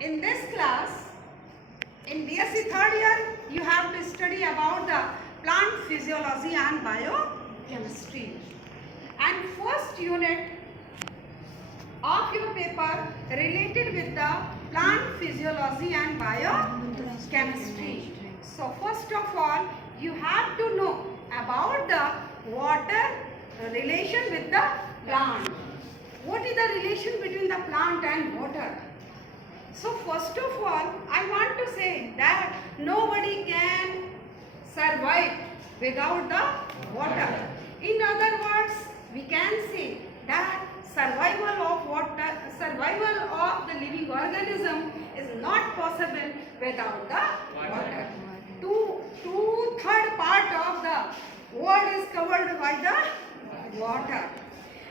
In this class, in BSc third year, you have to study about the plant physiology and biochemistry. And first unit of your paper related with the plant physiology and biochemistry. So first of all, you have to know about the water relation with the plant. What is the relation between the plant and water? So first of all, I want to say that nobody can survive without the water. In other words, we can say that survival of the living organism is not possible without the water. Two-third part of the world is covered by the water,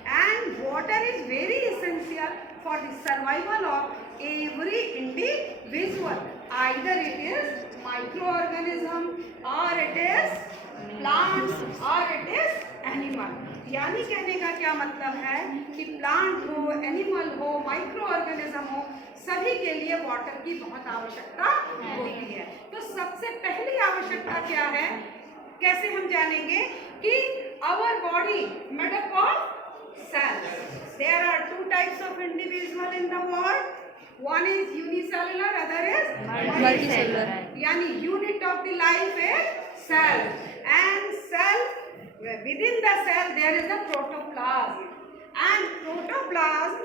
and water is very essential for the survival of every individual. Either it is microorganism or it is plants or it is animal. यानी कहने का क्या मतलब है कि plant हो, animal हो, micro organism हो, सभी के लिए वाटर की बहुत आवश्यकता होती है। तो सबसे पहली आवश्यकता क्या है, कैसे हम जानेंगे कि our body made up of cells. There are two types of individual in the world, one is unicellular, other is multicellular. यानी unit of the life is cell, and cell, within the cell there is a protoplasm, and protoplasm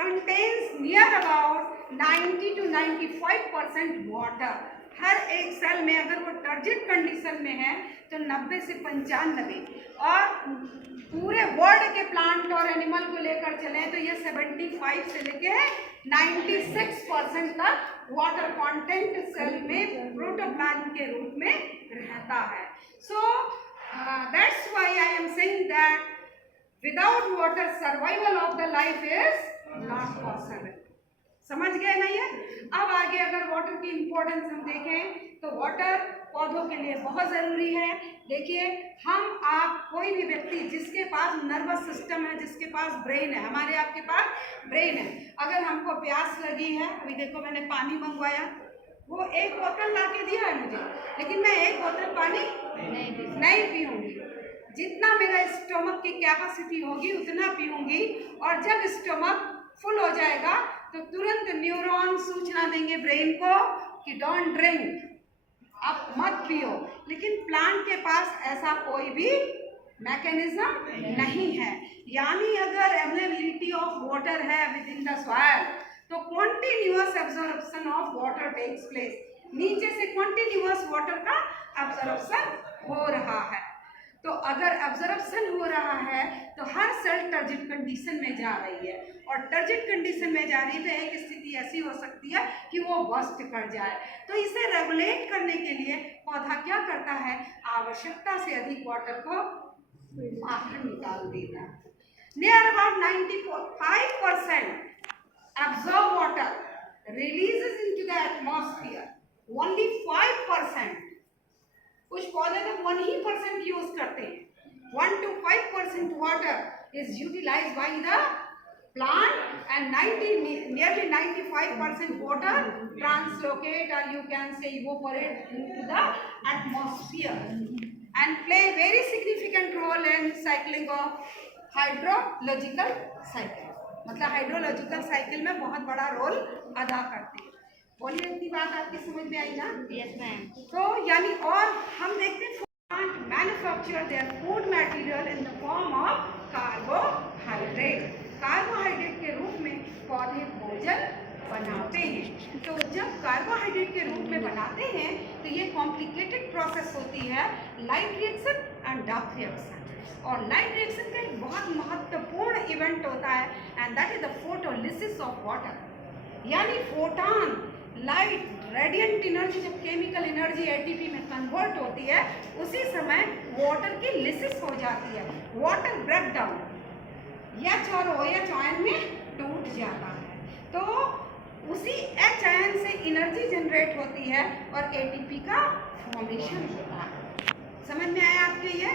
contains near about 90 to 95% water. हर एक cell में अगर वो turgid condition में है तो 90 से 95, और पूरे वर्ल्ड के प्लांट और एनिमल को लेकर चले तो ये 75 से लेके 96% तक वाटर कंटेंट सेल में प्रोटोप्लाज्म के रूप में रहता है। So that's why I am saying that without water survival of the life is not possible. समझ गए ना ये? अब आगे अगर वाटर की इम्पोर्टेंस हम देखें तो वाटर पौधों के लिए बहुत ज़रूरी है। देखिए, हम आप कोई भी व्यक्ति जिसके पास नर्वस सिस्टम है, जिसके पास ब्रेन है, हमारे आपके पास ब्रेन है, अगर हमको प्यास लगी है, अभी देखो मैंने पानी मंगवाया, वो एक बोतल ला के दिया है मुझे, लेकिन मैं एक बोतल पानी नहीं पीऊँगी। जितना मेरा स्टमक की कैपेसिटी होगी उतना पीऊँगी, और जब स्टमक फुल हो जाएगा तो तुरंत न्यूरॉन सूचना देंगे ब्रेन को कि डोंट ड्रिंक, अब मत पियो। लेकिन प्लांट के पास ऐसा कोई भी मैकेनिज्म नहीं है। यानी अगर अवेलेबिलिटी ऑफ वाटर है विद इन द सॉइल तो continuous absorption of water takes place, नीचे से कॉन्टिन्यूअस वाटर का एब्जॉर्प्शन हो रहा है। तो अगर एब्जॉर्प्शन हो रहा है तो हर सेल टर्जिड कंडीशन में जा रही है, और टर्जिड कंडीशन में जा रही है तो एक स्थिति ऐसी हो सकती है कि वो बस्ट कर जाए। तो इसे रेगुलेट करने के लिए पौधा क्या करता है, आवश्यकता से अधिक वाटर को बाहर निकाल देता है। Near about 95% absorb water releases into the atmosphere, only 5%, कुछ पौधे तो 1% यूज करते हैं। 1 to 5% water is utilized by the plant, and nearly 95% water translocate, और you can say evaporate into the atmosphere and play very significant role in cycling of hydrological cycle। मतलब hydrological cycle में बहुत बड़ा role अदा करते हैं। बोलिए, इतनी बात आपकी समझ में आई ना? Yes ma'am. तो यानी, और हम देखते हैं plant manufacture their food material in the form of carbohydrate. Carbohydrate के रूप में पौधे भोजन बनाते हैं। तो जब कार्बोहाइड्रेट के रूप में बनाते हैं तो ये कॉम्प्लिकेटेड प्रोसेस होती है, light reaction and dark reaction. और लाइट रिएक्शन का एक बहुत महत्वपूर्ण इवेंट होता है, and that is the photolysis of water. यानी फोटॉन, लाइट, रेडिएंट एनर्जी जब केमिकल एनर्जी एटीपी में कन्वर्ट होती है, उसी समय वाटर की लिसिस हो जाती है, वाटर ब्रेक डाउन, एच और OH आयन में टूट जाता है। तो उसी H आयन से एनर्जी जनरेट होती है और एटीपी का फॉर्मेशन होता है। समझ में आया आपके ये?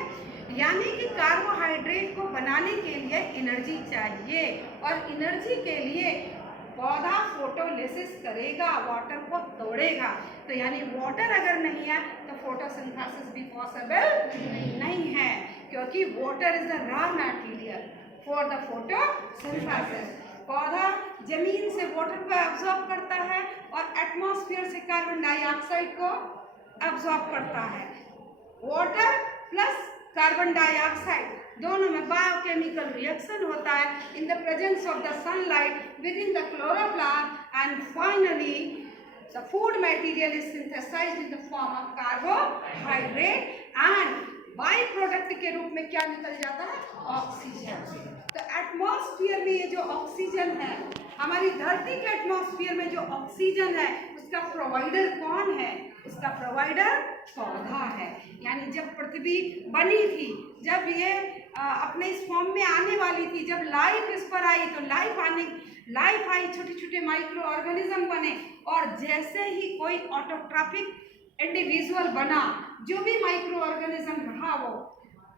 यानी कि कार्बोहाइड्रेट को बनाने के लिए एनर्जी चाहिए, और एनर्जी के लिए पौधा फोटोलिसिस करेगा, वाटर को तोड़ेगा। तो यानी वाटर अगर नहीं है तो फोटोसिंथेसिस भी पॉसिबल नहीं है, क्योंकि water is the raw material for the photosynthesis. पौधा जमीन से वाटर को एब्जॉर्ब करता है और एटमॉस्फेयर से कार्बन डाइऑक्साइड को एब्जॉर्ब करता है। वाटर प्लस कार्बन डाइऑक्साइड दोनों में बायोकेमिकल रिएक्शन होता है in the presence of the sunlight within the chloroplast, and finally the food material is synthesized in the form of carbohydrate, and by product के रूप में क्या निकल जाता है? ऑक्सीजन। तो एटमॉस्फेयर में ये जो ऑक्सीजन है, हमारी धरती के एटमॉस्फेयर में जो ऑक्सीजन है, उसका प्रोवाइडर कौन है? उसका प्रोवाइडर पौधा है। यानी जब पृथ्वी बनी थी, जब ये अपने इस फॉर्म में आने वाली थी, जब लाइफ इस पर आई, तो लाइफ आई, छोटे छोटे माइक्रो ऑर्गेनिज्म बने, और जैसे ही कोई ऑटोट्रॉपिक इंडिविजुअल बना, जो भी माइक्रो ऑर्गेनिज्म रहा वो,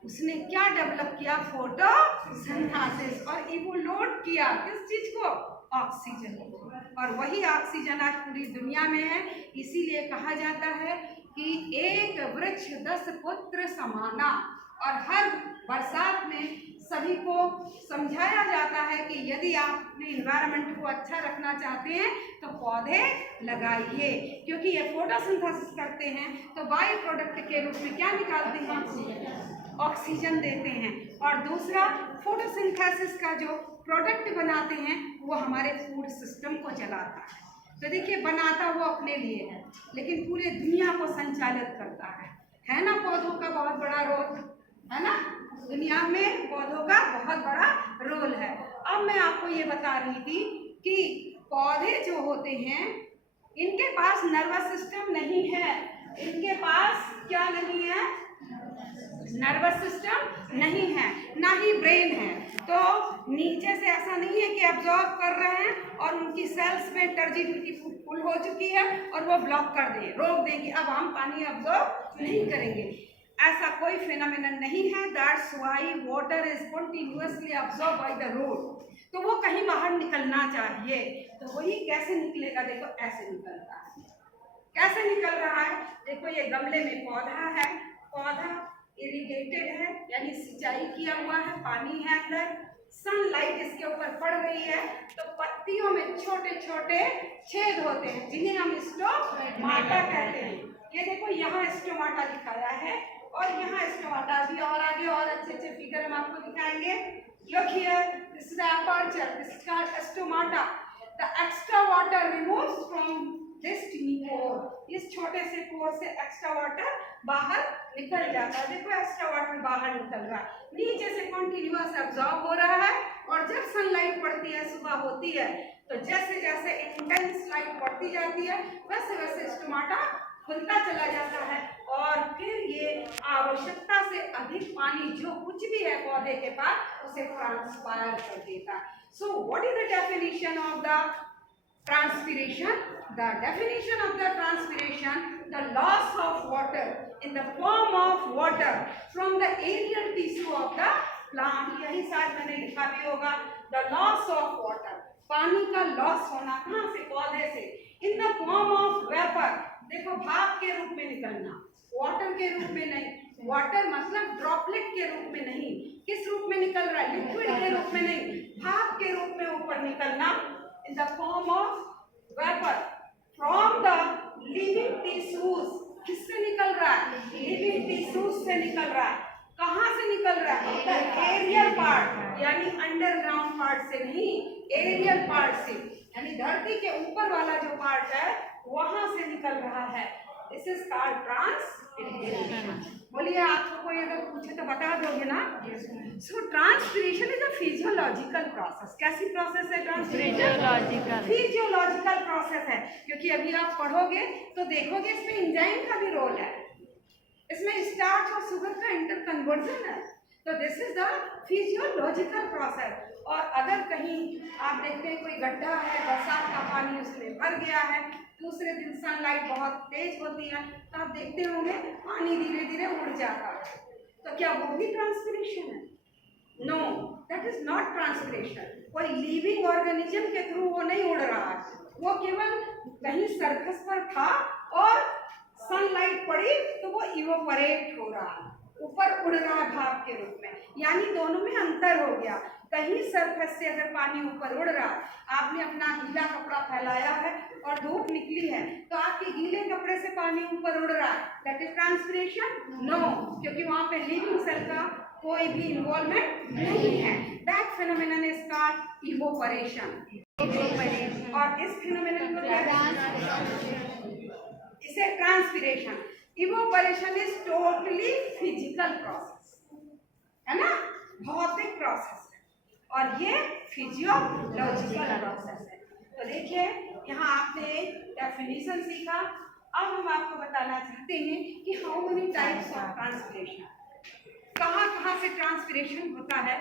उसने क्या डेवलप किया? फोटोसिंथेसिस, और इवोल्यूट किया किस चीज को? ऑक्सीजन को। और वही ऑक्सीजन आज पूरी दुनिया में है। इसीलिए कहा जाता है कि एक वृक्ष 10 पुत्र समाना, और हर बरसात में सभी को समझाया जाता है कि यदि आप अपने इन्वायरमेंट को अच्छा रखना चाहते हैं तो पौधे लगाइए, क्योंकि ये फोटोसिंथेसिस करते हैं तो बाई प्रोडक्ट के रूप में क्या निकालते हैं? ऑक्सीजन देते हैं। और दूसरा, फोटोसिंथेसिस का जो प्रोडक्ट बनाते हैं वो हमारे फूड सिस्टम को चलाता है। तो देखिए, बनाता वो अपने लिए है, लेकिन पूरे दुनिया को संचालित करता है ना? पौधों का बहुत बड़ा रोल है ना, दुनिया में पौधों का बहुत बड़ा रोल है। अब मैं आपको ये बता रही थी कि पौधे जो होते हैं, इनके पास नर्वस सिस्टम नहीं है। इनके पास क्या नहीं है? नर्वस सिस्टम नहीं है, ना ही ब्रेन है। तो नीचे से ऐसा नहीं है कि एब्जॉर्ब कर रहे हैं और उनकी सेल्स में टर्जिडिटी फुल हो चुकी है और वो ब्लॉक कर दे, रोक देंगे, अब हम पानी एब्जॉर्ब नहीं करेंगे। ऐसा कोई फिनोमेनन नहीं है। That's why water is continuously absorb by the root. तो वो कहीं बाहर निकलना चाहिए, तो वही कैसे निकलेगा? देखो, ऐसे निकलता है। कैसे निकल रहा है? देखो, ये गमले में पौधा है, पौधा इरिगेटेड है, यानी सिंचाई किया हुआ है, पानी है अंदर, सनलाइट इसके ऊपर पड़ रही है, तो पत्तियों में छोटे छोटे छेद होते हैं जिन्हें हम स्टोमाटा कहते हैं। ये देखो, यहाँ स्टोमाटा दिखाया है, और यहाँ स्टोमाटा भी, और आगे और अच्छे अच्छे फिगर हम आपको दिखाएंगे। Look here, this is the aperture, this is called stomata. The extra water removes from this tiny pore. इस छोटे से पोर से एक्स्ट्रा वाटर बाहर निकल जाता है। देखो, एक्स्ट्रा वाटर बाहर निकल रहा है, नीचे से कंटिन्यूअस एब्जॉर्ब हो रहा है, और जब सनलाइट पड़ती है, सुबह होती है, तो जैसे जैसे इंटेंस लाइट पड़ती जाती है, वैसे वैसे स्टोमाटा खुलता चला जाता है, और फिर ये आवश्यकता से अधिक पानी जो कुछ भी है पौधे के पास, उसे ट्रांसपायर कर देता है। So what is the definition of the transpiration? The definition of the transpiration: the loss of water in the form of water from the aerial tissue of the plant. यही शायद मैंने लिखा भी होगा, the loss of water, पानी का loss होना, कहाँ से? पौधे से, in the form of vapor. देखो, भाप के रूप में निकलना, वाटर के रूप में नहीं। वाटर मतलब ड्रॉपलेट के रूप में नहीं। किस रूप में निकल रहा है? लिक्विड के रूप में नहीं, भाप के रूप में ऊपर निकलना, in the form of vapor from the living tissues. किससे निकल रहा है? living tissues से निकल रहा है। कहाँ से निकल रहा है? the aerial part, यानी अंडरग्राउंड पार्ट से नहीं, एरियल पार्ट से, यानी धरती के ऊपर वाला जो पार्ट है वहां से निकल रहा है। This is called transpiration. बोलिए, आपको कोई अगर पूछे तो बता दोगे ना? So transpiration is a physiological process. कैसी प्रोसेस है ट्रांसपिरेशन? फिजियोलॉजिकल प्रोसेस है, क्योंकि अभी आप पढ़ोगे तो देखोगे इसमें एंजाइम का भी रोल है, इसमें स्टार्च और शुगर का इंटर कन्वर्जन है। तो this is the physiological process. और अगर कहीं आप देखते हैं कोई गड्ढा है, बरसात का पानी उसमें भर गया है, दूसरे दिन सनलाइट बहुत तेज होती है, तो आप देखते होंगे पानी धीरे धीरे उड़ जाता है, तो क्या वो भी ट्रांसपिरेशन है? No, that is not transpiration. कोई लिविंग ऑर्गेनिज्म के थ्रू वो नहीं उड़ रहा है, वो केवल कहीं सरफेस पर था और सनलाइट पड़ी तो वो इवोपरेट हो रहा है, ऊपर उड़ रहा है भाप के रूप में। यानी दोनों में अंतर हो गया। कहीं सरफेस से अगर पानी ऊपर उड़ रहा है, आपने अपना गीला कपड़ा फैलाया है और धूप निकली है, तो आपके गीले कपड़े से पानी ऊपर उड़ रहा है, दैट इज ट्रांसपिरेशन? नो, क्योंकि वहां पे लिविंग सेल का कोई भी इन्वॉल्वमेंट नहीं है। That phenomenon is called evaporation. और इस फिनोमेनन को इसे transpiration. Evaporation is totally physical process, है ना, भौतिक प्रोसेस है, और ये फिजियोलॉजिकल प्रोसेस है। तो देखिए यहाँ आपने डेफिनेशन सीखा। अब हम आपको बताना चाहते हैं कि how many types of transpiration, कहाँ कहाँ से ट्रांसपिरेशन होता है।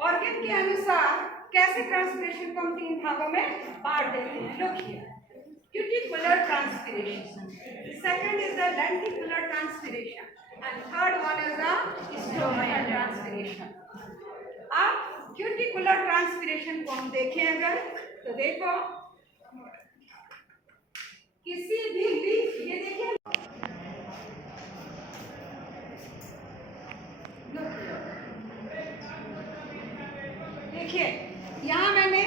ऑर्गन के अनुसार कैसे ट्रांसपिरेशन को हम 3 भागों में बांट देते हैं। Look here, cuticular transpiration, second is the lenticular transpiration, and third one is the stomatal transpiration. अब cuticular transpiration को हम देखें अगर, तो देखो किसी भी लीफ, ये देखिए देखिए यहाँ मैंने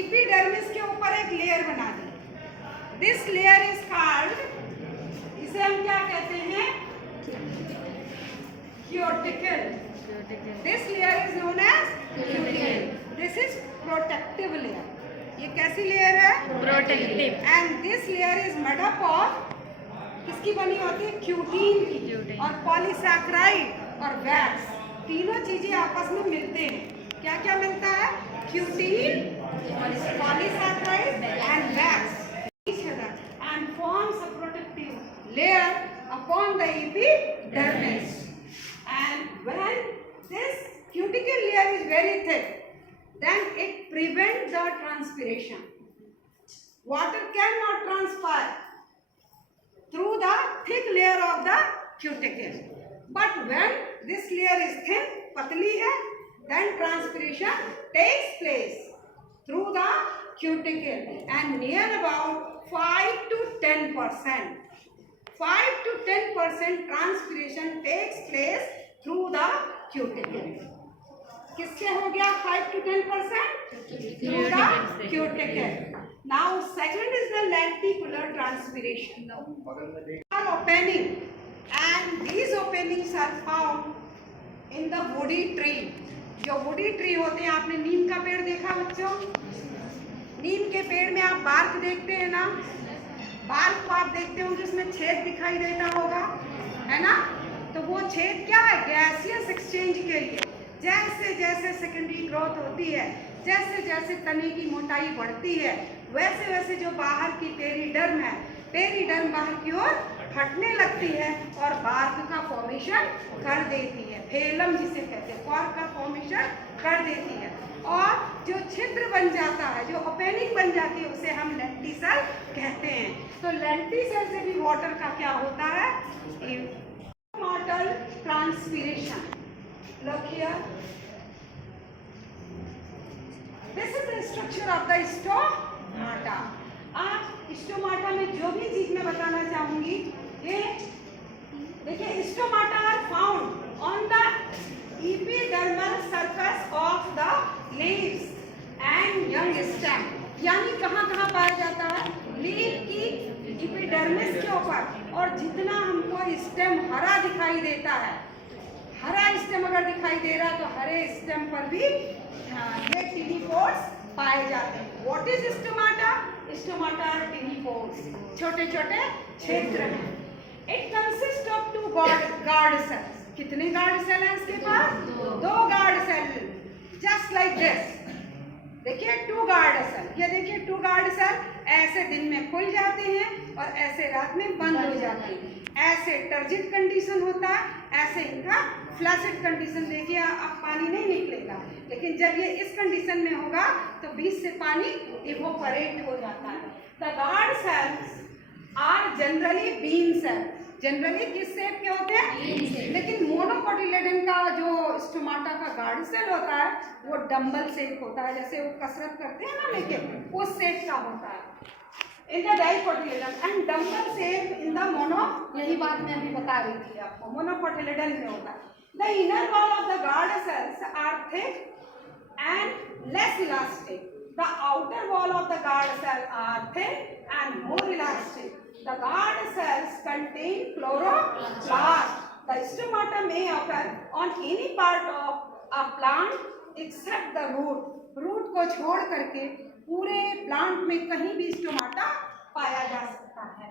इपिडर्मिस के ऊपर एक लेयर बना दी। दिस लेयर इज कॉल्ड, इसे हम क्या कहते हैं, cuticle. This layer is known as cuticle. This is protective layer. ये कैसी लेयर है? Protective. And this layer is made up of, किसकी बनी होती है? क्यूटीन की, और पॉलीसैकेराइड और वैक्स, तीनों चीजें आपस में मिलते हैं। क्या क्या मिलता है? Cutin, polysaccharide and wax each other and forms a protective layer upon the epidermis. And when this cuticle layer is very thick, then it prevents the transpiration. Water cannot transpire through the thick layer of the cuticle. But when this layer is thin, patli hai, then transpiration takes place through the cuticle, and near about 5 to 10%. 5 to 10% transpiration takes place through the cuticle. किससे हो गया 5 to 10%? Through the cuticle. Now second is the lenticular transpiration. Are opening, and these openings are found in the woody tree. जो woody tree होते हैं, आपने नीम का पेड़ देखा बच्चों? नीम के पेड़ में आप बार्क देखते हैं ना, बार्क को आप देखते होंगे, उसमें छेद दिखाई देता होगा, है ना। तो वो छेद क्या है? गैसियस एक्सचेंज के लिए। जैसे जैसे सेकेंडरी ग्रोथ होती है, जैसे जैसे तने की मोटाई बढ़ती है, वैसे वैसे जो बाहर की पेरिडर्म है, पेरिडर्म बाहर की ओर फटने लगती है और बार्क का फॉर्मेशन कर देती है, फेलम जिसे कहते हैं, कॉर्क का फॉर्मेशन कर देती है, और जो छिद्र बन जाता है, जो ओपनिंग बन जाती है, उसे हम लेंटिसेल कहते हैं। तो लेंटिसेल से भी वाटर का क्या होता है? Stomatal transpiration. Look here, this is the structure of the stomata. आप स्टोमाटा में जो भी चीज मैं बताना चाहूंगी, ये देखिए, stomata are found on the epidermal surface of the leaves and young stem। यानी कहाँ कहाँ पाया जाता है? लीफ की एपिडर्मिस के ऊपर, और जितना हमको स्टेम हरा दिखाई देता है, हरा स्टेम अगर दिखाई दे रहा है तो हरे स्टेम पर भी ये टिनी पोर्स पाए जाते हैं। What is stomata? Stomata are tiny pores, छोटे छोटे क्षेत्र हैं। It consist of 2 guard cells. कितने गार्ड सेल हैं इसके पास? 2 guard cell, just like this. देखिए 2 गार्ड सेल, ये देखिए 2 गार्ड सेल ऐसे दिन में खुल जाते हैं और ऐसे रात में बंद हो जाते हैं। ऐसे टर्जिड कंडीशन होता है, ऐसे इनका फ्लैसिड कंडीशन। देखिए अब पानी नहीं निकलेगा, लेकिन जब ये इस कंडीशन में होगा तो बीच से पानी इवोपरेट हो जाता है। The guard cells are generally bean cell. Generally किस शेप के होते हैं, लेकिन मोनोकोटिलेडन का जो स्टोमाटा का गार्ड सेल होता है वो डंबल शेप होता है, जैसे वो कसरत करते हैं ना लेके, उस शेप का होता है in the dicotyledon and dumbbell shape in the mono. यही बात मैं अभी बता रही थी आपको, मोनोकोटिलेडन में होता है। The inner wall of the guard cells are thick and less elastic. The outer wall of the guard cell are thin and more elastic. The guard cells contain chloroplast. The stomata may occur on any part of a plant except the root. Root को छोड़ करके पूरे plant में कहीं भी stomata पाया जा सकता है,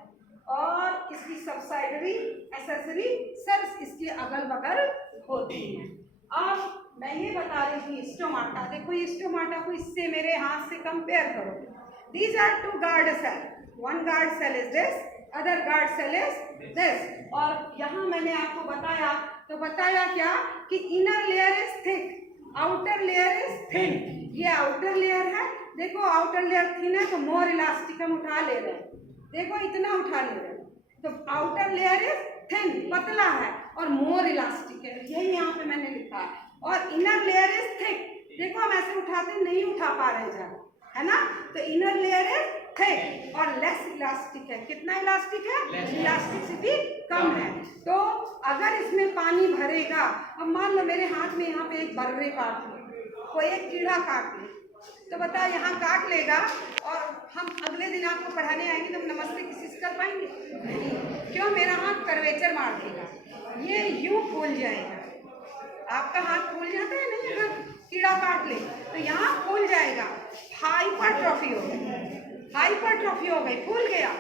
और इसकी सबसाइडरी एसेसरी सेल्स इसके अगल बगल होती हैं। अब मैं ये बता रही थी स्टोमाटा, देखो ये स्टोमाटा को इससे मेरे हाथ से कंपेयर करो। These are two guard cell, one guard cell is this, other guard cell is this. और यहाँ मैंने आपको बताया, तो बताया क्या कि inner layer is thick, outer layer is thin. ये आउटर लेयर है, देखो आउटर लेयर थिन है तो मोर इलास्टिक हम उठा ले रहे हैं, देखो इतना उठा ले रहे हैं, तो आउटर लेयर इज थिन, पतला है, और मोर इलास्टिक है, यही यहाँ पे मैंने लिखा है। और इनर लेयर इज थिक, देखो हम ऐसे उठाते नहीं उठा पा रहे हैं, है ना, तो इनर लेयर इज थिक और लेस इलास्टिक है। कितना इलास्टिक है? इलास्टिसिटी कम है। तो अगर इसमें पानी भरेगा, अब मान लो मेरे हाथ में यहाँ पे एक बर्रे काट ले, कोई एक कीड़ा काट ले, तो बता यहाँ काट लेगा, और हम अगले दिन आपको पढ़ाने आएंगे तो हम नमस्ते किसी से कर पाएंगे नहीं, क्यों? मेरा हाथ कर्वेचर मार देगा, ये यूं फूल जाएगा। आपका हाथ फूल जाता है नहीं, अगर कीड़ा काट ले तो यहाँ फूल जाएगा, हाइपरट्रॉफी हो गई, हाइपरट्रॉफी हो गई, फूल गया।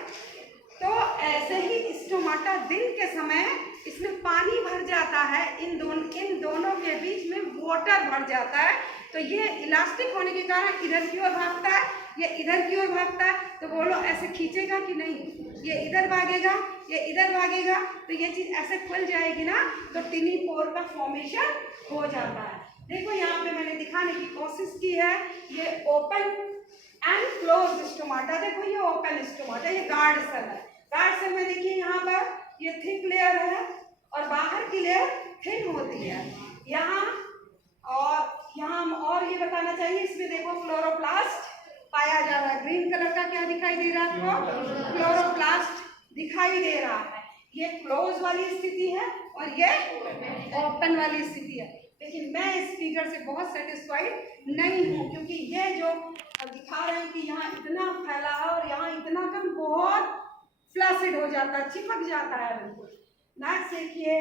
तो ऐसे ही स्टोमाटा दिन के समय इसमें पानी भर जाता है, इन दोनों के बीच में वाटर भर जाता है, तो ये इलास्टिक होने के कारण इधर की ओर भागता है, ये इधर की ओर भागता है। तो बोलो ऐसे खींचेगा कि नहीं, ये इधर भागेगा, ये इधर भागेगा, तो ये चीज ऐसे खुल जाएगी ना, तो टिनी पोर का फॉर्मेशन हो जाता है। देखो यहाँ पे मैंने दिखाने की कोशिश की है, ये ओपन एंड क्लोज स्टोमाटा, देखो ये ओपन स्टोमाटा, ये गार्ड सेल है। गार्ड सेल में देखिए यहाँ पर ये थिक लेयर है और बाहर की लेयर थिन होती है यहाँ। और यहाँ हम और ये बताना चाहिए, इसमें देखो क्लोरोप्लास्ट पाया जा रहा है, ग्रीन कलर का क्या दिखाई दे रहा है आपको? क्लोरोप्लास्ट दिखाई दे रहा है। ये क्लोज वाली स्थिति है और ये ओपन वाली स्थिति है, लेकिन मैं इस फिगर से बहुत सेटिस्फाइड नहीं हूँ, क्योंकि ये जो दिखा रहे हैं कि यहाँ इतना फैला है और यहाँ इतना कम, बहुत फ्लैसिड हो जाता है, चिपक जाता है बिल्कुल। नेक्स्ट देखिए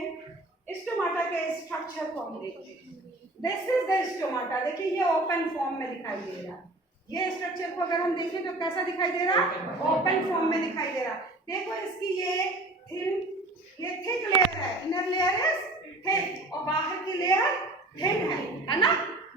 स्टोमाटा के स्ट्रक्चर को हम देखते हैं। दिस इज द स्टोमाटा, देखिए ये ओपन फॉर्म में दिखाई दे रहा है। ये स्ट्रक्चर को अगर हम देखें तो कैसा दिखाई दे रहा है? ओपन फॉर्म में दिखाई दे रहा है। देखो इसकी ये थिक लेयर है, इनर लेयर इज थिक और बाहर की लेयर थिन है ना।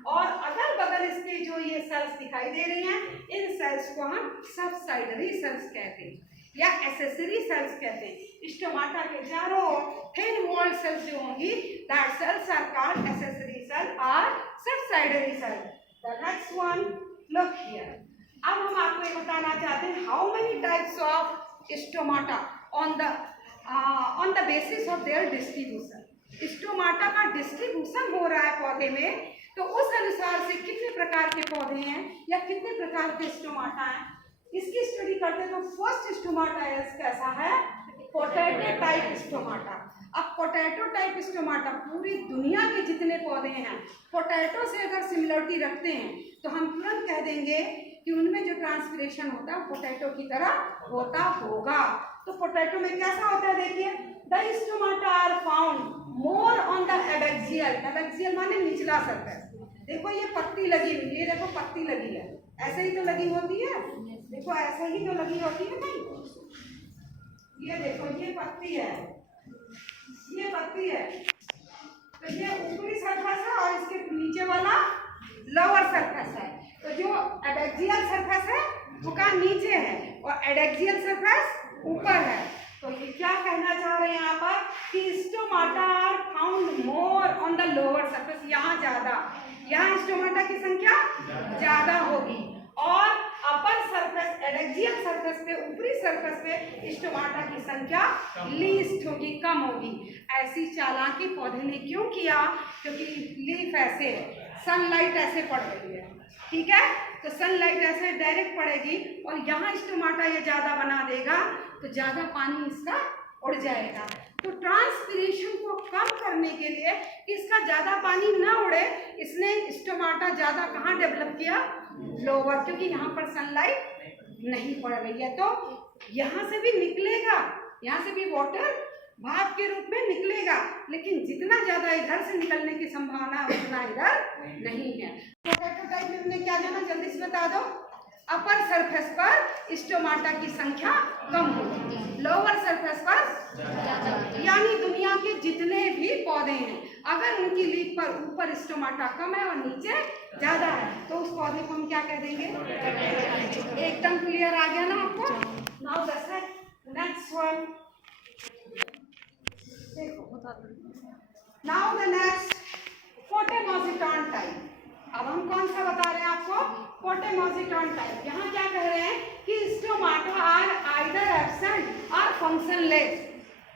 और अगल बगल इसके जो ये सेल्स दिखाई दे रही हैं, इन सेल्स को हम सबसाइडरी सेल्स कहते हैं या एसेसरी सेल्स कहते हैं। स्टोमाटा के चारों ओर थिन वॉल्ड सेल्स जो होंगी, that cells are called accessory cell और subsidiary cell. The next one, look here. अब हम आपको ये बताना चाहते हैं how many types of stomata on the basis of their distribution. Stomata का डिस्ट्रीब्यूशन हो रहा है पौधे में, तो उस अनुसार से कितने प्रकार के पौधे हैं या कितने प्रकार के स्टोमाटा हैं, इसकी स्टडी करते तो फर्स्ट स्टोमाटा कैसा है? Potato type stomata. अब पोटैटो टाइप स्टोमाटा पूरी दुनिया के जितने पौधे हैं पोटैटो से अगर सिमिलरिटी रखते हैं तो हम तुरंत कह देंगे कि उनमें जो ट्रांसपिरेशन होता है पोटैटो की तरह होता होगा। तो पोटैटो में कैसा होता है? देखिए, the stomata are found more on the abaxial. Abaxial माने निचला सरफेस। देखो ये पत्ती लगी हुई, ये देखो पत्ती लगी है, ऐसे ही तो लगी होती है, देखो ऐसे ही तो लगी होती है नहीं, ये देखो ये पत्ती है, ये पत्ती है, तो ये ऊपरी सरफेस है और इसके नीचे वाला लोअर सरफेस है। तो जो एडैक्सियल सरफेस है वो कहाँ नीचे है और एडैक्सियल सरफेस ऊपर है। तो ये क्या कहना चाह रहे हैं यहाँ पर कि stomata are found more on the lower surface. यहाँ ज्यादा, यहाँ स्टोमाटा की संख्या ज्यादा होगी और अपर सरफेस एडेक्सियल सरफेस पे, ऊपरी सरफेस पे स्टोमाटा की संख्या लीस्ट होगी, कम होगी। ऐसी चालाकी पौधे ने क्यों किया? क्योंकि लीफ ऐसे है, सनलाइट ऐसे पड़ रही है, ठीक है, तो सनलाइट ऐसे डायरेक्ट पड़ेगी और यहाँ स्टोमाटा ये ज्यादा बना देगा तो ज्यादा पानी इसका उड़ जाएगा। तो ट्रांसपिरेशन को कम करने के लिए कि इसका ज्यादा पानी ना उड़े, इसने स्टोमाटा ज्यादा कहाँ डेवलप किया? लोअर, क्योंकि यहाँ पर सनलाइट नहीं पड़ रही है, तो यहाँ से भी निकलेगा, यहाँ से भी वाटर भाप के रूप में निकलेगा, लेकिन जितना ज्यादा इधर से निकलने की संभावना है उतना इधर नहीं है। पोटैटो टाइप में हमने क्या जाना, जल्दी से बता दो। अपर सरफेस पर स्टोमाटा की संख्या कम होगी, लोअर सरफेस पर, यानी दुनिया के जितने भी पौधे हैं अगर उनकी लीफ पर ऊपर स्टोमाटा कम है और नीचे ज्यादा है तो उस पौधे को हम क्या कह देंगे? एकदम क्लियर आ गया ना आपको? Now the next one, now the next potamogeton type. अब हम कौन सा बता रहे हैं आपको? Potamogeton type. यहाँ क्या कह रहे हैं कि स्टोमाटा आर आइदर एब्सेंट और फंक्शनलेस,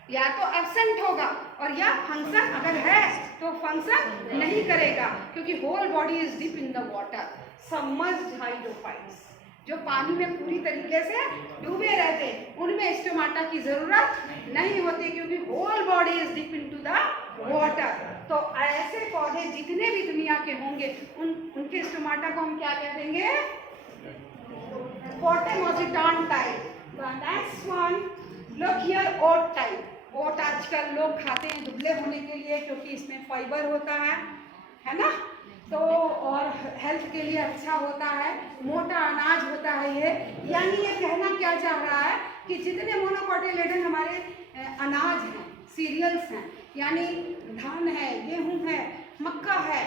या तो एब्सेंट होगा और या फंक्शन अगर है तो फंक्शन नहीं करेगा, क्योंकि whole body is deep in the water. Submerged hydrophytes जो पानी में पूरी तरीके से डूबे रहते हैं उनमें स्टोमाटा की जरूरत नहीं होती, क्योंकि whole body is deep into the water. तो ऐसे पौधे जितने भी दुनिया के होंगे उनके स्टोमाटा को हम क्या कह देंगे? Potamogeton type. Next one, look here, oat type. Oat आजकल लोग खाते हैं दुबले होने के लिए, क्योंकि इसमें फाइबर होता है ना, तो और हेल्थ के लिए अच्छा होता है, मोटा अनाज होता है ये। यानी ये कहना क्या चाह रहा है कि जितने मोनोकोटिलेडन हमारे अनाज हैं, सीरियल्स हैं, यानी धान है, गेहूं है, मक्का है,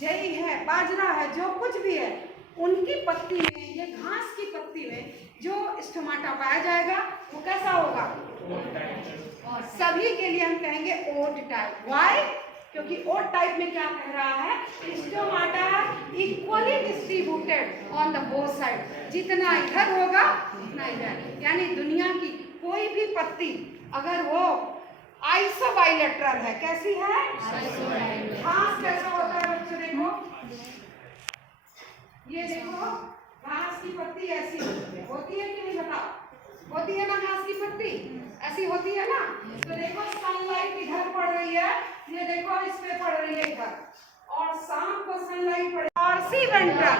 जई है, बाजरा है, जो कुछ भी है, उनकी पत्ती में, ये घास की पत्ती में जो स्टोमाटा पाया जाएगा वो कैसा होगा? और सभी के लिए हम कहेंगे ओट टाइप। व्हाई? क्योंकि ओट टाइप में क्या कह रहा है? Stomata equally distributed on the both side, जितना इधर होगा उतना इधर, यानी दुनिया की कोई भी पत्ती अगर वो आइसोबाइलेटरल है, कैसी है? घास कैसा होता है बच्चों? देखो, ये देखो, घास की पत्ती ऐसी होती है कि नहीं? बताओ, होती है ना घास की पत्ती? ऐसी होती है ना? तो देखो सनलाइट इधर पड़ रही है, ये देखो इस पे पड़ रही है इधर, और शाम को सनलाइट पड़े। Dorsiventral,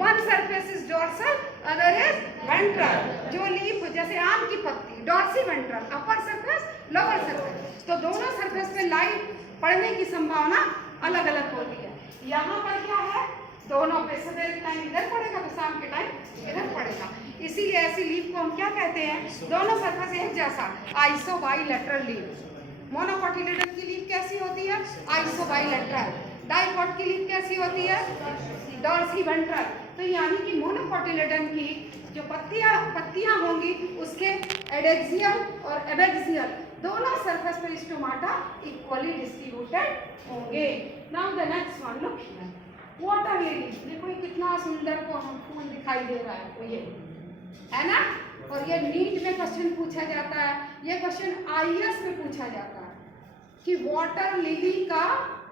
one surface is dorsal, other is ventral. जो लीफ जैसे आम की पत्ती, dorsiventral, upper surface, lower surface, तो दोनों सरफेस पे लाइट पड़ने की संभावना अलग अलग होती है। यहाँ पर क्या है? दोनों पे सवेरे टाइम इधर पड़ेगा तो शाम के टाइम इधर पड़ेगा, इसीलिए ऐसी लीफ को हम क्या कहते हैं? दोनों सरफेस एक जैसा, आइसोबाइलेटरल लीफ। मोनोकोटिलेडन की लीफ कैसी होती है? आइसोबाइलेटरल। डाइकोट की लीफ कैसी होती है? Dorsiventral. तो यानी कि मोनोकोटिलेडन की जो पत्तियां होंगी उसके एडेक्सियल और एबेक्सियल दोनों सरफेस पर स्टोमाटा इक्वली डिस्ट्रीब्यूटेड होंगे। Now the next one, look here, water lily. देखो ये कितना सुंदर को फूल दिखाई दे रहा है, तो ये है ना, और ये नीट में क्वेश्चन पूछा जाता है, ये क्वेश्चन आईएएस में पूछा जाता है कि वाटर लिली का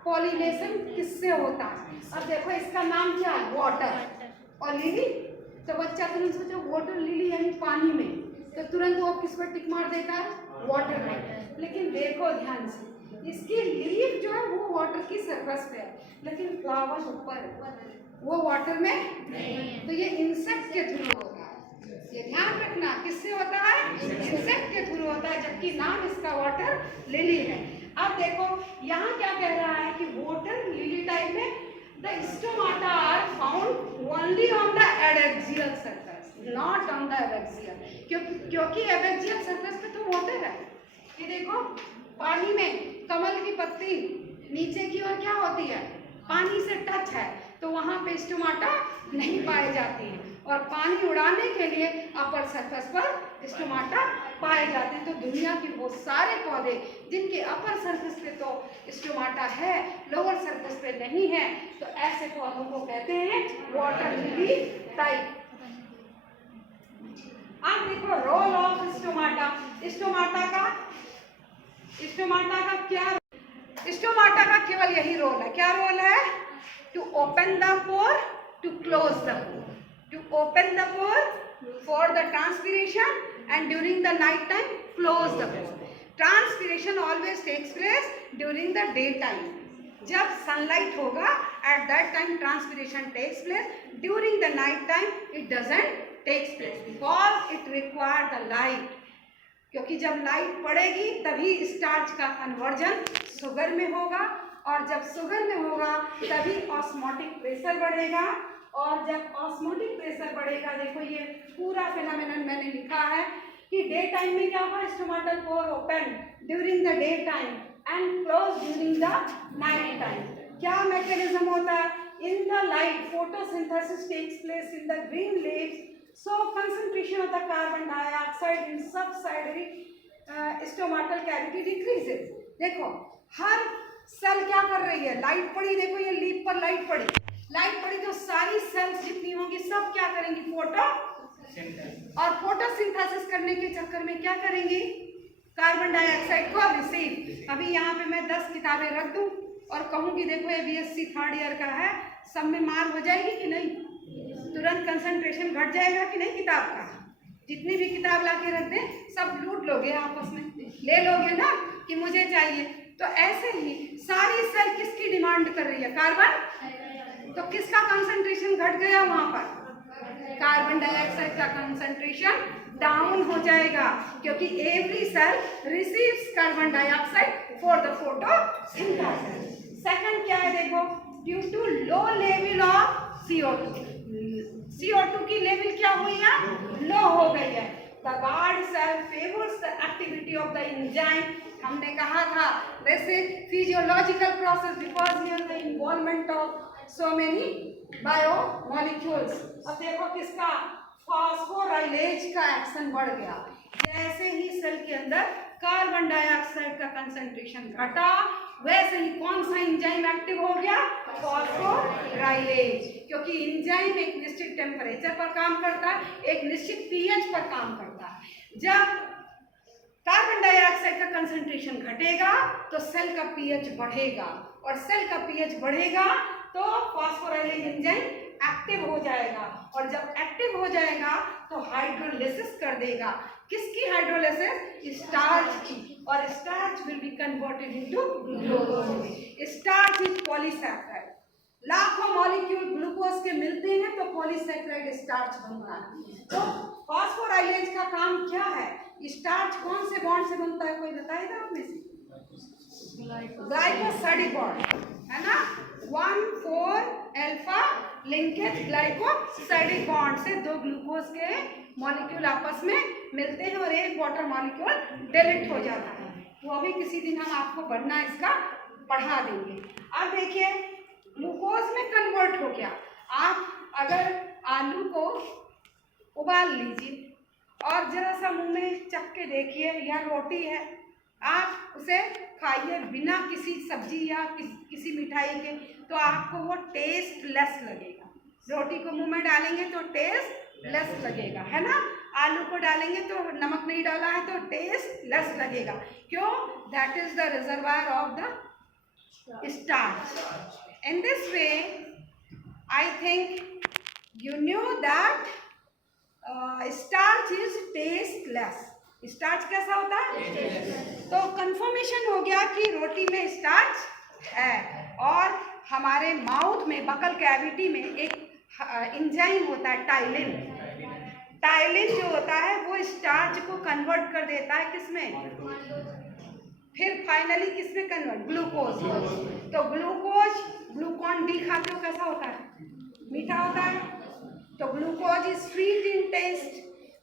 पॉलिनेशन किससे होता है। अब देखो इसका नाम क्या है? वाटर, और लिली, तो बच्चा तुरंत सोचो वाटर लिली यानी पानी में, तो तुरंत वो किस पर टिक मार देता है? वाटर में। लेकिन देखो ध्यान से, इसकी लीफ जो है वो वाटर की सरफेस पे है, लेकिन फ्लावर ऊपर, वो वाटर में नहीं। तो ये इंसेक्ट के थ्रू होता है, ये ध्यान रखना, किससे होता है? इंसेक्ट के थ्रू होता है, जबकि नाम इसका वाटर लिली है। अब देखो यहाँ क्या कह रहा है कि वाटर लिली टाइप में the stomata are found only on the adaxial surface, not on the abaxial, क्योंकि एबेक्सियल सरफेस पे तो वाटर है। ये देखो पानी में कमल की पत्ती नीचे की ओर क्या होती है? पानी से टच है, तो वहां पे स्टोमाटा नहीं पाए जाते हैं, और पानी उड़ाने के लिए अपर सरफेस पर स्टोमाटा पाए जाते हैं। तो दुनिया के वो सारे पौधे जिनके अपर सरफेस पे तो स्टोमाटा है, लोअर सरफेस पे नहीं है, तो ऐसे पौधों को कहते हैं वाटर लिली टाइप। स्टोमाटा का क्या, स्टोमाटा का केवल यही रोल है। क्या रोल है? To open the pore, to close the pore, to open the pore for the transpiration and during the night time close the pore. Transpiration always takes place during the day time. जब sunlight होगा at that time transpiration takes place, during the night time it doesn't takes place because it require the light. क्योंकि जब light पड़ेगी तभी starch का conversion sugar में होगा, और जब शुगर में होगा तभी ऑस्मोटिक प्रेशर बढ़ेगा, और जब ऑस्मोटिक प्रेशर बढ़ेगा, देखो ये पूरा फिनोमेनन मैंने लिखा है कि डे टाइम में क्या होगा, stomatal pore open during the day time and close during the night time. क्या मैकेनिज्म होता है? In the light photosynthesis takes place in the green leaves, so concentration of the carbon dioxide in subsidiary stomatal cavity decreases। देखो हर cell क्या कर रही है, light पड़ी, देखो ये लीफ पर लाइट पड़ी तो सारी सेल्स जितनी होंगी सब क्या करेंगी, फोटो और फोटोसिंथेसिस करने के चक्कर में क्या करेंगी, कार्बन डाइऑक्साइड को रिसीव। अभी यहाँ पे मैं 10 किताबें रख दूं और कहूँगी देखो ये BSc थर्ड ईयर का है, सब में मार हो जाएगी कि नहीं, तुरंत कंसंट्रेशन घट जाएगा कि नहीं किताब का। जितनी भी किताब ला के रख दें सब लूट लोगे, आपस में ले लोगे ना कि मुझे चाहिए। तो ऐसे ही सारी सेल किसकी डिमांड कर रही है, कार्बन। तो किसका कंसंट्रेशन घट गया वहां पर, कार्बन डाइऑक्साइड का कंसंट्रेशन डाउन हो जाएगा, क्योंकि every cell receives carbon dioxide for the photosynthesis. Second क्या है, देखो due to low level of CO2, CO2 की लेवल क्या हुई है, लो हो गई है। The guard cell favors the activity of the enzyme। हमने कहा था this is physiological process because here the involvement of so many biomolecules। अब देखो किसका, फॉस्फोराइलेज का एक्शन बढ़ गया। जैसे ही सेल के अंदर कार्बन डाइऑक्साइड का कंसंट्रेशन घटा, वैसे ही कौन सा एंजाइम एक्टिव हो गया, फॉस्फोराइलेज। क्योंकि एंजाइम एक निश्चित टेम्परेचर पर काम करता है, एक निश्चित pH पर काम करता है। जब कार्बन डाइऑक्साइड का कंसंट्रेशन घटेगा तो सेल का pH बढ़ेगा, और सेल का pH बढ़ेगा तो फॉस्फोराइलेज एंजाइम एक्टिव हो जाएगा, और जब एक्टिव हो जाएगा तो हाइड्रोलिसिस कर देगा। किसकी हाइड्रोलिसिस, स्टार्च की, और starch will be converted into glucose. Starch is polysaccharide, लाखों मॉलिक्यूल ग्लूकोज के मिलते हैं तो पॉलीसैकेराइड स्टार्च बनता है। तो फॉस्फोराइलेज का काम क्या है, स्टार्च कौन से बॉन्ड से बनता है, कोई बताएगा आप में से, ग्लाइकोसाइडिक बॉन्ड है ना, 1,4 अल्फा लिंकेज ग्लाइकोसाइडिक बॉन्ड से दो ग्लूकोज के मॉलिक्यूल आपस में मिलते हैं और एक वाटर मॉलिक्यूल डिलीट हो जाता है। वो भी किसी दिन हम आपको पढ़ना इसका पढ़ा देंगे। अब देखिए ग्लूकोज में कन्वर्ट हो गया। आप अगर आलू को उबाल लीजिए और जरा सा मुंह में चख के देखिए, या रोटी है, आप उसे खाइए बिना किसी सब्जी या किसी मिठाई के, तो आपको वो टेस्ट लेस लगेगा। रोटी को मुंह में डालेंगे तो टेस्ट लेस लगेगा, है ना। आलू को डालेंगे तो नमक नहीं डाला है तो टेस्ट लेस लगेगा। क्यों? That is the reservoir of the starch. In this way I think you knew that starch is tasteless. Starch कैसा होता है? तो कंफर्मेशन हो गया कि रोटी में स्टार्च है। और हमारे माउथ में, बकल कैविटी में एक एंजाइम होता है टाइलिन। टाइलिन जो होता है वो स्टार्च को कन्वर्ट कर देता है किसमें, फिर फाइनली किसमें कन्वर्ट, ग्लूकोज। तो ग्लूकोज, ग्लूकॉन डी खाते हो कैसा होता है, मीठा होता है। तो glucose is sweet in taste.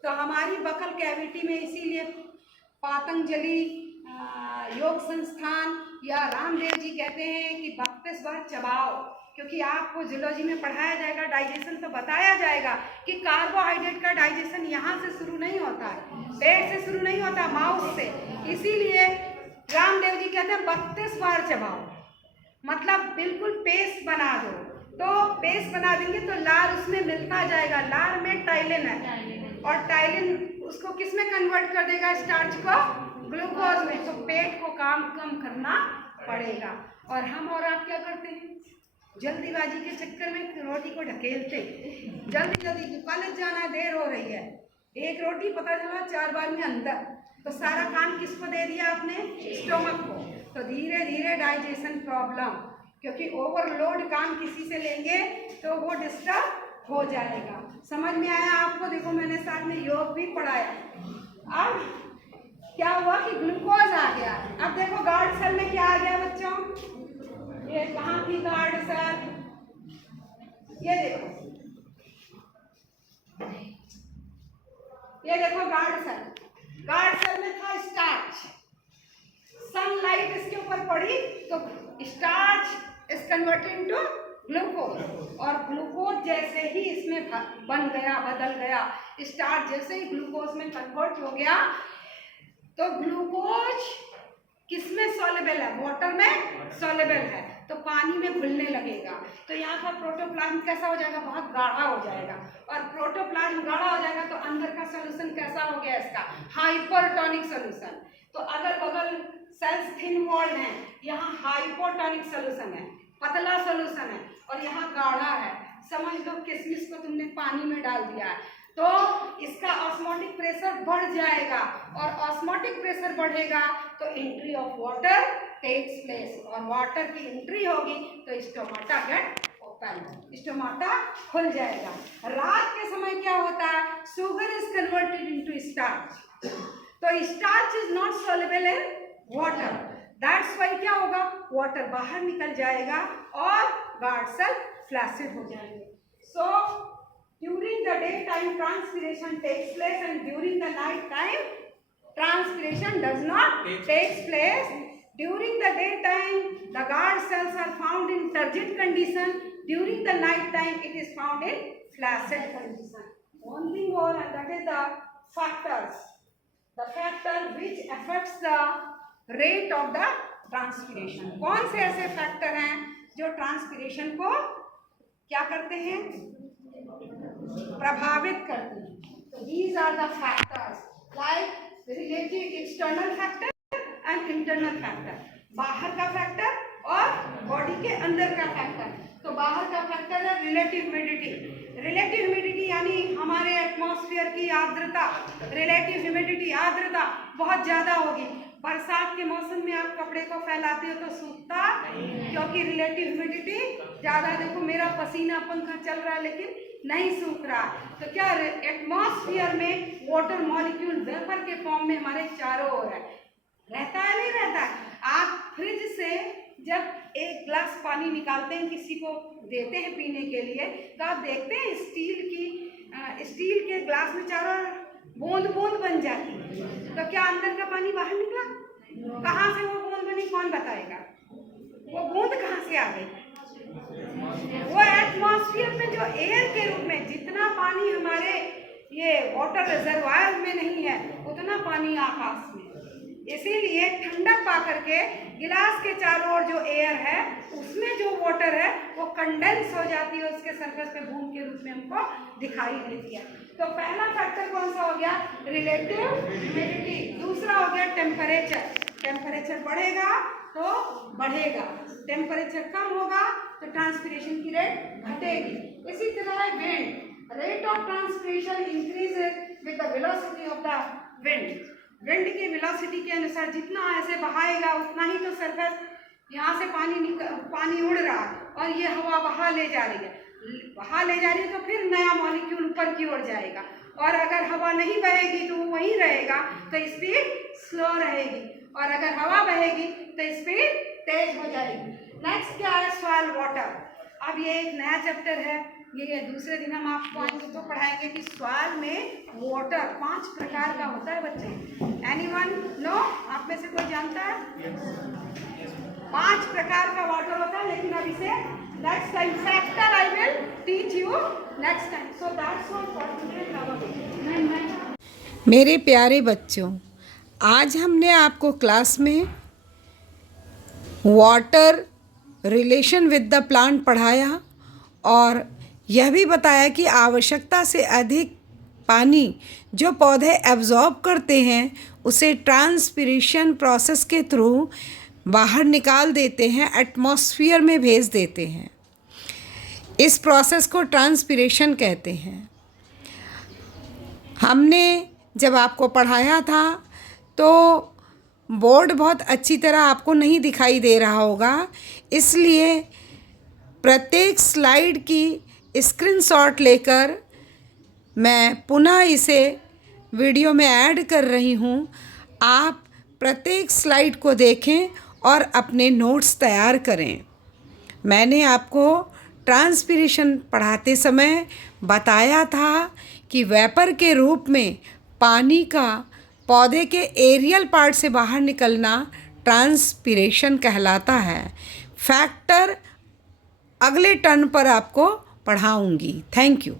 तो हमारी बकल कैविटी में इसीलिए पतंजलि योग संस्थान या रामदेव जी कहते हैं कि 32 बार चबाओ, क्योंकि आपको जूलॉजी में पढ़ाया जाएगा, डाइजेशन तो बताया जाएगा कि कार्बोहाइड्रेट का डाइजेशन यहाँ से शुरू नहीं होता है, पेट से शुरू नहीं होता, माउथ से। इसीलिए रामदेव जी कहते हैं 32 बार चबाओ, मतलब बिल्कुल पेस्ट बना दो। तो पेस्ट बना देंगे तो लार उसमें मिलता जाएगा। लार में टाइलिन है और टाइलिन उसको किस में कन्वर्ट कर देगा स्टार्च को ग्लूकोज में, तो पेट को काम कम करना पड़ेगा। और हम और आप क्या करते हैं, जल्दीबाजी के चक्कर में रोटी को ढकेलते, जल्दी जल्दी कॉलेज जाना है, देर हो रही है, एक रोटी पता चला 4 बार में अंदर, तो सारा काम किसको दे दिया आपने, स्टोमक को। तो धीरे धीरे डाइजेशन प्रॉब्लम, क्योंकि ओवरलोड काम किसी से लेंगे तो वो डिस्टर्ब हो जाएगा। समझ में आया आपको? देखो मैंने साथ में योग भी पढ़ाया। अब क्या हुआ कि ग्लूकोज आ गया। अब देखो गार्ड सेल में क्या आ गया बच्चों, ये कहाँ थी गार्ड सेल, ये देखो, ये देखो गार्ड सेल। गार्ड सेल में था स्टार्च, सनलाइट इसके ऊपर पड़ी तो starch is converted into glucose, और ग्लूकोज जैसे ही इसमें बन गया, बदल गया, स्टार्च जैसे ही ग्लूकोज में कन्वर्ट हो गया, तो ग्लूकोज किसमें सॉल्युबल है, वाटर में सॉल्युबल है, तो पानी में घुलने लगेगा। तो यहाँ का प्रोटोप्लाज्म कैसा हो जाएगा, बहुत गाढ़ा हो जाएगा, और प्रोटोप्लाज्म गाढ़ा हो जाएगा तो अंदर का सोल्यूशन कैसा हो गया इसका, हाइपरटोनिक सोल्यूशन। तो अगल बगल सेल्स थिन वॉल्ड हैं, यहाँ हाइपोटोनिक सोल्यूशन है, पतला सोल्यूशन है, और यहाँ गाढ़ा है। समझ लो किशमिश को तुमने पानी में डाल दिया है, तो इसका ऑस्मोटिक प्रेशर बढ़ जाएगा, और ऑस्मोटिक प्रेशर बढ़ेगा तो entry of water takes place, और वाटर की एंट्री होगी तो स्टोमाटा गेट ओपन, स्टोमाटा खुल जाएगा। रात के समय क्या होता है, sugar is converted into starch, तो starch is not soluble in water, that's why क्या होगा, वाटर बाहर निकल जाएगा और गार्ड सेल फ्लैसिड हो जाएंगे। सो during the daytime transpiration takes place, and during the night time transpiration does not takes place. During the daytime the guard cells are found in turgid condition, during the night time it is found in flaccid condition. One thing more, and that is the factors, the factor which affects the rate of the transpiration. कौन से ऐसे factor हैं जो transpiration को क्या करते हैं, प्रभावित करते हैं। तो these are the factors like relative external factor and internal factor, बाहर का फैक्टर और बॉडी के अंदर का फैक्टर। तो बाहर का फैक्टर है रिलेटिव ह्यूमिडिटी, रिलेटिव ह्यूमिडिटी यानी हमारे एटमॉस्फेयर की आर्द्रता, रिलेटिव ह्यूमिडिटी आर्द्रता बहुत ज़्यादा होगी। बरसात के मौसम में आप कपड़े को फैलाते हो तो सूखता, क्योंकि रिलेटिव ह्यूमिडिटी ज़्यादा। देखो मेरा पसीना पंखा चल रहा है लेकिन नहीं सूख रहा, तो क्या एटमॉस्फेयर में वाटर मॉलिक्यूल वेपर के फॉर्म में हमारे चारों ओर है, रहता है नहीं रहता है। आप फ्रिज से जब एक ग्लास पानी निकालते हैं, किसी को देते हैं पीने के लिए, तो आप देखते हैं स्टील के ग्लास में चारों बूंद बूंद बन जाती है, तो क्या अंदर का पानी बाहर निकला, कहाँ से वो बूंद बनी, कौन बताएगा, वो बूंद कहाँ से आ गई। वो एटमॉस्फेयर में जो एयर के रूप में जितना पानी हमारे ये वाटर रिजर्वायर में नहीं है, उतना पानी आकाश में, इसीलिए ठंडक पा करके गिलास के चारों ओर जो एयर है उसमें जो वाटर है वो कंडेंस हो जाती है, उसके सरफेस पे बूंद के रूप में हमको दिखाई देती है। तो पहला फैक्टर कौन सा हो गया, रिलेटिव ह्यूमिडिटी। दूसरा हो गया टेम्परेचर, टेम्परेचर बढ़ेगा तो बढ़ेगा, टेम्परेचर कम होगा तो ट्रांसपिरेशन की रेट घटेगी। इसी तरह है wind, rate of transpiration increases with the velocity of the wind. Wind की वेलोसिटी के अनुसार जितना ऐसे बहाएगा उतना ही तो सरफेस, यहाँ से पानी उड़ रहा है और ये हवा बहा ले जा रही है, बहा ले जा रही है तो फिर नया मॉलिक्यूल ऊपर की ओर जाएगा, और अगर हवा नहीं बहेगी तो वो वहीं रहेगा तो स्पीड स्लो रहेगी, और अगर हवा बहेगी तो स्पीड तेज हो जाएगी। नेक्स्ट क्या है, सॉइल वाटर। अब ये एक नया चैप्टर है, ये दूसरे दिन हम आपको आएंगे तो पढ़ाएंगे कि सॉइल में वाटर 5 प्रकार का होता है बच्चे। एनीवन नो, आप में से कोई जानता है? 5 प्रकार का वाटर होता है, लेकिन अभी से next time factor I will teach you next time, so that's all for today. मेरे प्यारे बच्चों, आज हमने आपको क्लास में water relation with the plant पढ़ाया और यह भी बताया कि आवश्यकता से अधिक पानी जो पौधे एब्जॉर्ब करते हैं उसे ट्रांसपिरेशन प्रोसेस के थ्रू बाहर निकाल देते हैं, एटमॉस्फेयर में भेज देते हैं। इस प्रोसेस को ट्रांसपिरेशन कहते हैं। हमने जब आपको पढ़ाया था तो बोर्ड बहुत अच्छी तरह आपको नहीं दिखाई दे रहा होगा, इसलिए प्रत्येक स्लाइड की स्क्रीनशॉट लेकर मैं पुनः इसे वीडियो में ऐड कर रही हूँ। आप प्रत्येक स्लाइड को देखें और अपने नोट्स तैयार करें। मैंने आपको ट्रांसपिरेशन पढ़ाते समय बताया था कि वेपर के रूप में पानी का पौधे के एरियल पार्ट से बाहर निकलना ट्रांसपिरेशन कहलाता है। फैक्टर अगले टर्न पर आपको पढ़ाऊंगी। Thank you.